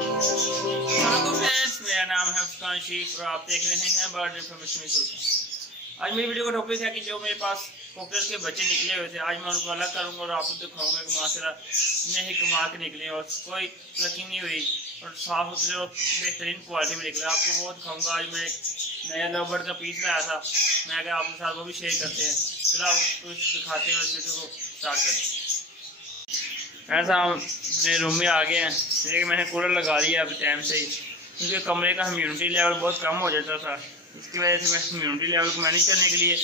Hello friends, मेरा नाम है फुरकान शीख और आप देख रहे हैं बर्ड इन्फॉर्मेशन सुल्तान। आज मेरी वीडियो का टॉपिक है कि जो मेरे पास कॉकटेल के बच्चे निकले हुए थे, आज मैं उनको अलग करूंगा और आपको दिखाऊंगा कि माशाल्लाह इतने ही कमाल के निकले और कोई प्लकिंग नहीं हुई और साफ सुथरे और बेहतरीन क्वालिटी में निकले। आपको वो दिखाऊंगा। आज मैं नया लवबर्ड का पीस लाया था, मैं अगर आपके साथ वो भी शेयर करते हैं। चलो आपको दिखाते हैं, इस वीडियो को स्टार्ट करते हैं। ऐसा हम अपने रूम में आ गए हैं। देखिए मैंने कूलर लगा लिया अभी टाइम से ही, क्योंकि कमरे का ह्यूमिडिटी लेवल बहुत कम हो जाता था। इसकी वजह से मैं ह्यूमिडिटी लेवल को मैनेज करने के लिए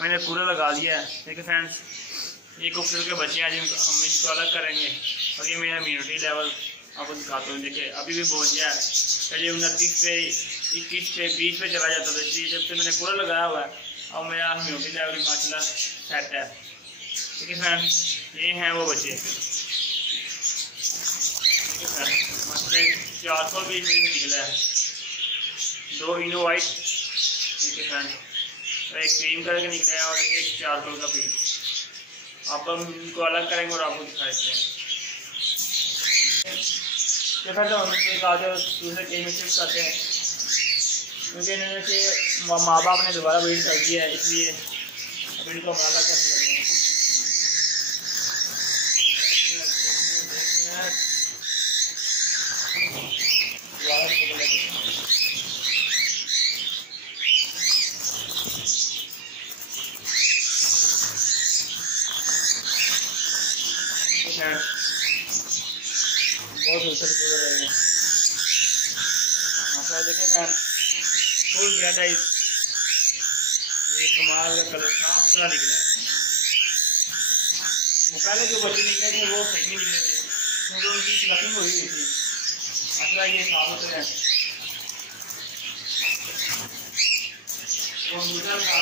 मैंने कूलर लगा लिया है। देखिए फ्रेंड्स, ये कॉकटेल के बच्चे हैं, जिनको हम इनको अलग करेंगे और ये मेरा ह्यूमिडिटी लेवल आपको दिखाता हूँ। देखिए अभी भी पहुँच गया है। पहले 29 पे, 21 पे, 20 पे चला जाता था, इसलिए जब से मैंने कूलर लगाया हुआ है अब मेरा ह्यूमिडिटी लेवल माशाल्लाह सेट है। ठीक है फ्रेंड्स, ये हैं वो बच्चे। 400 भी निकला है, 2 इनो वाइट, ठीक है फ्रेंड, एक क्रीम कलर के निकले हैं और एक 400 का पीस। आप हम इनको अलग करेंगे और आपको दिखा देते हैं। हम इनके आज दूसरे केज में शिफ्ट करते हैं, क्योंकि इन्होंने से माँ बाप ने दोबारा ब्रीड कर दिया है, इसलिए अब इनको हम अलग करने लगे हैं। बहुत ऊपर कूद रहे हैं। देखेगा फुल ज्यादा ये कमाल का कलर साफ सुथरा निकला है। वो पहले जो बच्चे निकले थे वो सही नहीं निकले थे, क्योंकि उनकी प्लकिंग हुई हुई थी। मसला ये साफ सुथरा है। कंप्यूटर का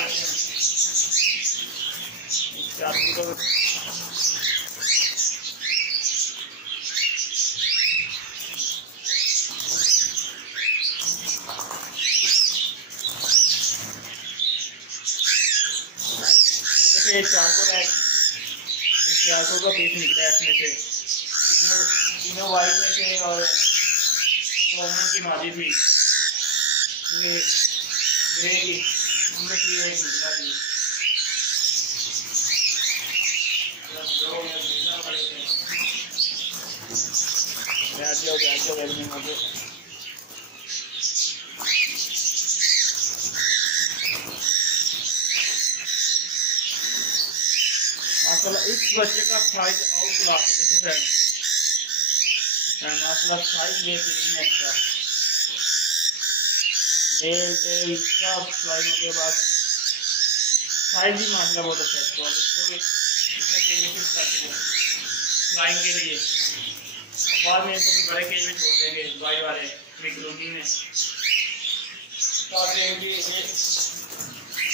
एक 400 का पीस निकला है। इसमें से तीनों वाइट में थे और कॉमन की मादी थी, ये ग्रे की, उनमें से एक निकला थी। इस बच्चे का साइज आउट क्लास है। देखिए फ्रेंड, माशाल्लाह साइज बेहतरीन है इसका। मेल टेल सब फ्लाइंग के बाद साइज भी माशाल्लाह बहुत अच्छा है। तो इसको फ्लाइंग के लिए बाद में इनको बड़े केज में छोड़ देंगे, बाई वाले कॉलोनी में, ताकि इनकी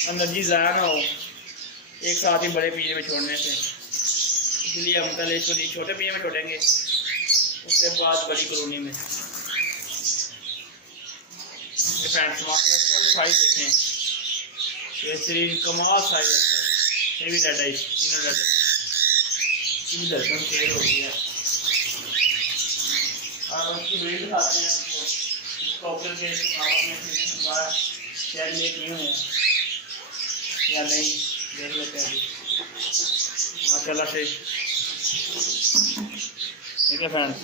एनर्जी ज़ाया ना हो एक साथ ही बड़े पिंजरे में छोड़ने से। इसलिए हम पहले इसको छोटे पिंजरे में छोड़ेंगे, उसके बाद बड़ी कॉलोनी में। साइज देखें, बेहतरीन कमाल साइज रखता है। ये भी रेड है, तीनों रेड है, दर्शन शेयर हो गया है। और उसकी ब्रीड दिखाते हैं इसको ऊपर से चेक ले किए हुए हैं या नहीं, देख लेते हैं अभी माशाल्लाह से। ठीक है फ्रेंड्स,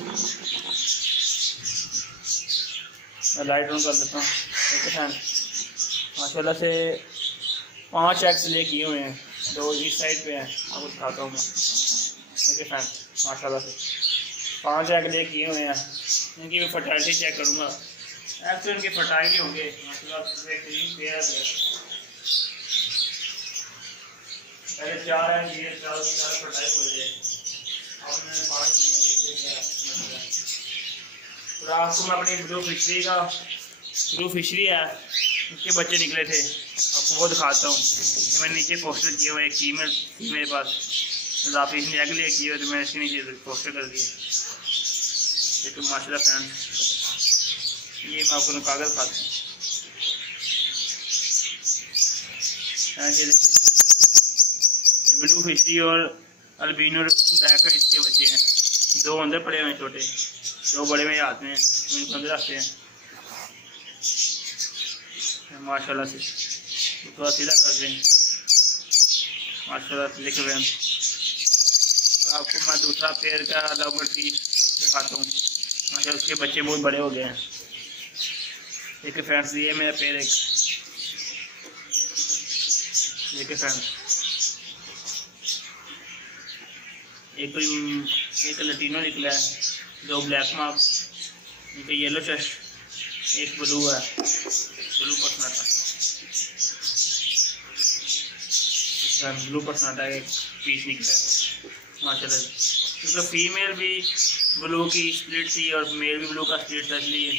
मैं लाइट ऑन कर देता हूँ। ठीक है फ्रेंड्स, माशाल्लाह से 5 एग्स ले किए हुए हैं, 2 इस साइड पे हैं, आपको दिखाता हूँ मैं। ठीक है फ्रेंड्स, माशाल्लाह से 5 एग ले किए हुए हैं। इनकी मैं फर्टाइलिटी चेक करूँगा, एग तो इनके फर्टाइल होंगे माशाल्लाह बेहतरीन पेयर है। पहले 4 है, ये 4 फटाई हो जाए। अब मैंने 5 दिए। और आपको मैं अपनी ब्लू फिशरी है, उसके बच्चे निकले थे, आपको वो दिखाता हूँ। मैंने नीचे पोस्टर किया हुआ, एक फीमेल मेरे पास इजाफी इसने एग ले किए हुए, तो मैंने इसके नीचे पोस्टर कर दिए। देखो माशाल्लाह फ्रेंड, ये मैं आपको कागज खाता हूँ। ब्लू फिशरी और अल्बिनो ब्लैक इसके बच्चे हैं। दो अंदर पड़े हुए हैं छोटे, दो बड़े मेरे हाथ में उनको अंदर रखते हैं माशाल्लाह से। थोड़ा सीधा कर दें माशाल्लाह से। देखे फ्रेंड आपको मैं दूसरा पेड़ का लव बर्ड पीस दिखाता हूँ माशाल्लाह, उसके बच्चे बहुत बड़े हो गए हैं। देखिए फ्रेंड्स ये मेरा पेड़ एक, देखिए फ्रेंड्स एक लटीनो निकला है, दो ब्लैक मार्क्स, इनका येलो चेस्ट, एक ब्लू है, ब्लू पसनाटा, ब्लू पसनाटा एक पीस निकला है माशाल्लाह। क्योंकि फीमेल भी ब्लू की स्प्लिट थी और मेल भी ब्लू का स्प्लिट था, इसलिए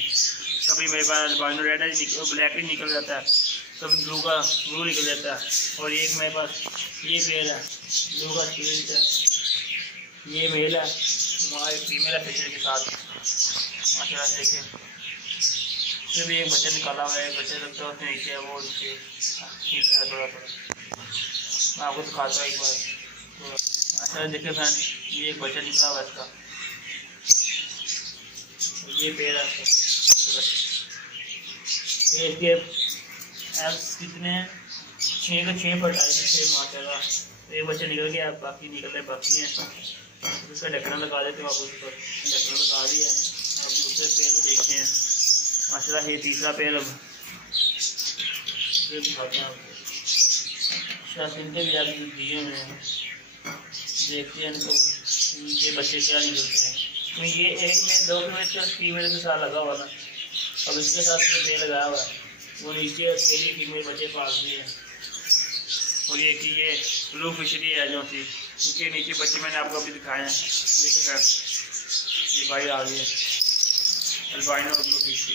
कभी मेरे पास अल्बाइनो रेड है ब्लैक ही निकल जाता है, कभी ब्लू निकल जाता है। और एक मेरे पास ये पेड़ है ब्लू का स्प्लिट है, ये मेल है, हमारे फीमेल है फिशर के साथ माशाल्लाह। देखें फिर भी एक बच्चा निकाला हुआ है, बच्चे लगता है उसने नीचे है वो नीचे थोड़ा मैं आपको दिखाता हूँ एक बार। अच्छा देखिए फ्रेंड ये एक बच्चा निकला हुआ इसका, ये पेड़ है इसके एप्स कितने हैं 6 का 6 पर 6 माशाल्लाह। एक बच्चे निकल गया, बाकी निकल रहे बाकी हैं। उसका ढक्कन लगा देते हैं वापस ऊपर, ढक्कन लगा दिया। अब दूसरे पेड़ को देखते हैं माशाल्लाह। ये तीसरा पेड़ अब ये दिखाते हैं आपको, इनके भी आगे दिए हुए हैं, देखते हैं इनको इनके बच्चे क्या निकलते हैं। तो ये एक में 2 फीमेल के साथ लगा हुआ था, अब इसके साथ जो पेड़ लगाया हुआ है वो नीचे अकेली फीमेल बच्चे पाल दिए हैं। और ये कि ये ब्लू फिशरी है जो थी, उनके नीचे बच्चे मैंने आपको अभी दिखाए हैं। देखिए फ्रेंड ये भाई आ गए अल्बाइनो और ब्लू फिशरी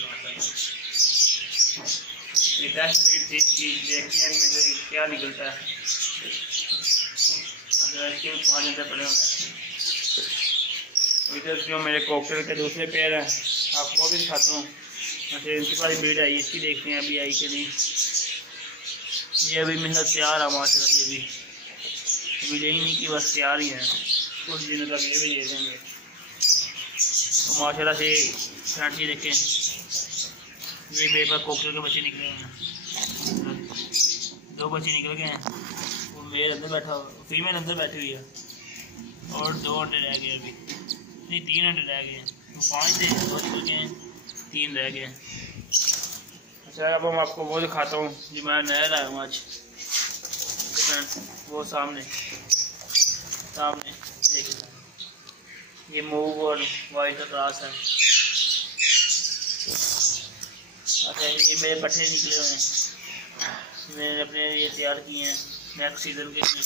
ये टेस्ट ब्रीड थी इसकी, देखते हैं इनमें से क्या निकलता है। इसके 5 अंदर पड़े हुए हैं। इधर जो मेरे कॉकटेल के दूसरे पेड़ हैं आपको वो भी दिखाता हूँ। अच्छा इनके पास ब्रीड आई, इसकी देखते हैं अभी आई के लिए। ये अभी मेरे साथ तैयार है माशाल्लाह, ये भी अभी लेनी नहीं कि बस तैयार ही हैं, कुछ दिनों तक ये भी दे देंगे। तो माशाल्लाह से फ्रेंड्स ये देखें ये मेरे पास कॉकटेल के बच्चे निकले हैं, 2 बच्चे निकल गए हैं और मेरे अंदर बैठा फीमेल अंदर बैठी हुई है और 2 अंडे रह गए अभी, नहीं 3 अंडे रह गए हैं। तो 5 थे, 2 निकल गए हैं, 3 रह गए। अच्छा अब मैं आपको वो दिखाता हूँ जो मैं नया लाया हूँ आज, वो सामने देखिए ये मूव और वाइट का क्रॉस है। अच्छा ये मेरे पट्टे निकले हुए हैं, मैंने अपने ये तैयार किए हैं नेक्स्ट सीजन के लिए,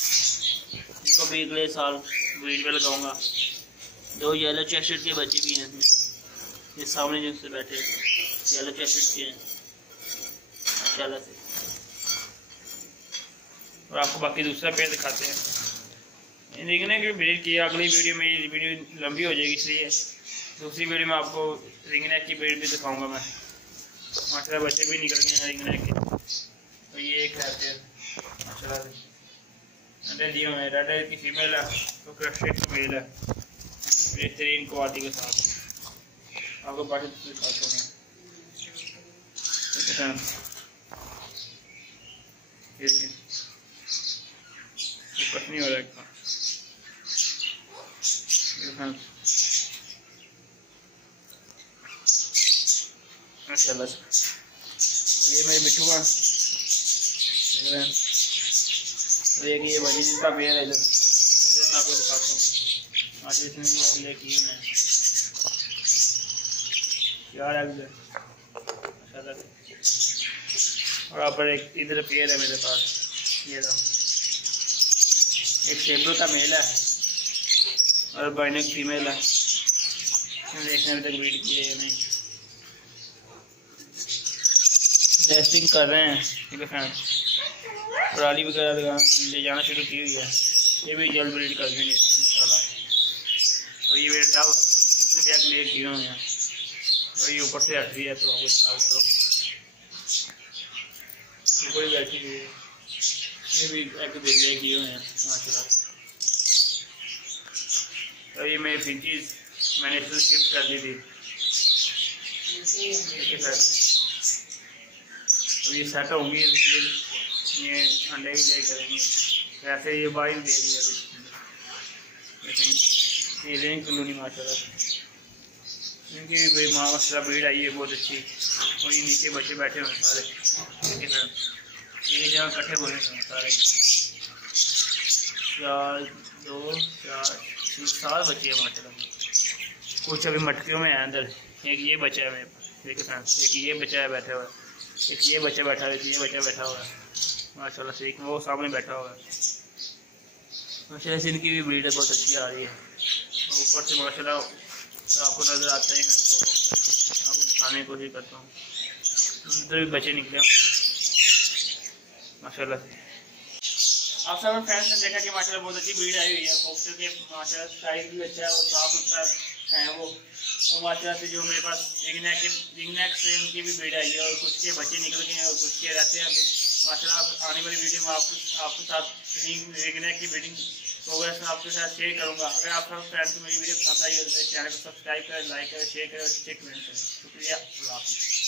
इनको भी अगले साल ब्रीड पे लगाऊंगा। 2 येलो चेस्टेड के बच्चे भी हैं इसमें, ये सामने जिनसे बैठे येलो चेस्टेड के हैं माशाल्लाह से। और आपको बाकी दूसरा पेड़ दिखाते हैं। देखने की ब्रीड की अगली वीडियो में, ये वीडियो लंबी हो जाएगी इसलिए दूसरी वीडियो में आपको रिंगनेक की ब्रीड भी दिखाऊंगा मैं माशाल्लाह। बच्चे भी निकल गए हैं रिंगनेक के। तो ये एक है पेड़ माशाल्लाह से, अंडे दिए हुए हैं। रेड की फीमेल है तो क्रस्टेड मेल है बेहतरीन क्वालिटी के साथ। आपको बाकी दिखाता हूँ मैं, कुछ नहीं हो रहा है माशाल्लाह। ये मेरे मिठू है, ये बड़ी जिसका पेड़ है, इधर मैं आपको दिखाता हूँ। आज इसमें भी अगले किए हैं यार अगले माशाल्लाह। और यहाँ पर एक इधर पेड़ है मेरे पास, ये रहा एक सेब्रो का मेल है और बाइनक फीमेल है। देखने में तक ब्रीड किए या नहीं, नेस्टिंग कर रहे हैं ठीक है फ्रेंड। ट्राली वगैरह ले जाना शुरू की हुई है, ये भी जल्द ब्रीड कर देंगे इंशाल्लाह। तो ये मेरे डाव इसमें भी एक किए हुए हैं और ये ऊपर से हट रही है तो आपको स्टार्ट करो। ऊपर ही बैठी हुई है, ये भी एक किए हुए हैं माशाल्लाह। तो ये मेरी फिंचीज मैंने इसको शिफ्ट कर दी थी। अब ये सेट होंगी ये अंडे भी ले करेंगे। वैसे ये बाई दे दी है, ये लेंगे कलोनी माशाल्लाह। इनकी भी भाई माशाल्लाह भीड़ आई है बहुत अच्छी, और ये नीचे बच्चे बैठे हुए सारे, ये जगह इकट्ठे हुए हैं सारे। 4 2 4 7 बच्चे हैं माशाल्लाह। कुछ अभी मटकियों में है अंदर। एक ये बच्चा है मेरे पास, देखिए फ्रेंड्स, एक ये बच्चा है बैठा हुआ है, एक ये बच्चा बैठा हुआ है, ये बच्चा बैठा हुआ है माशाल्लाह से। एक वो सामने बैठा हुआ है माशाल्लाह से। इनकी भी ब्रीड बहुत अच्छी आ रही है। और ऊपर से माशाल्लाह तो आपको नज़र आते हैं तो आपको दिखाने की कोशिश करता हूँ। उधर भी बच्चे निकले माशाल्लाह से। आप सब फ्रेंड्स ने देखा कि माशाल्लाह बहुत अच्छी ब्रीड आई हुई है कबूतर के। माशाल्लाह साइज भी अच्छा है और साफ सुथरा है वो। और माशाल्लाह से जो मेरे पास रिंगनेक से इनकी भी ब्रीड आई है, और कुछ के बच्चे निकल गए हैं और कुछ के रहते हैं माशाल्लाह। आने वाली वीडियो में आपके साथ रिंगनेक की ब्रीडिंग प्रोग्रेस में आपके साथ शेयर करूँगा। अगर आप सब फ्रेंड्स को मेरी वीडियो पसंद आई है तो मेरे चैनल को सब्सक्राइब करें, लाइक करें, शेयर करें और कमेंट करें। शुक्रिया, अल्लाह हाफ़िज़।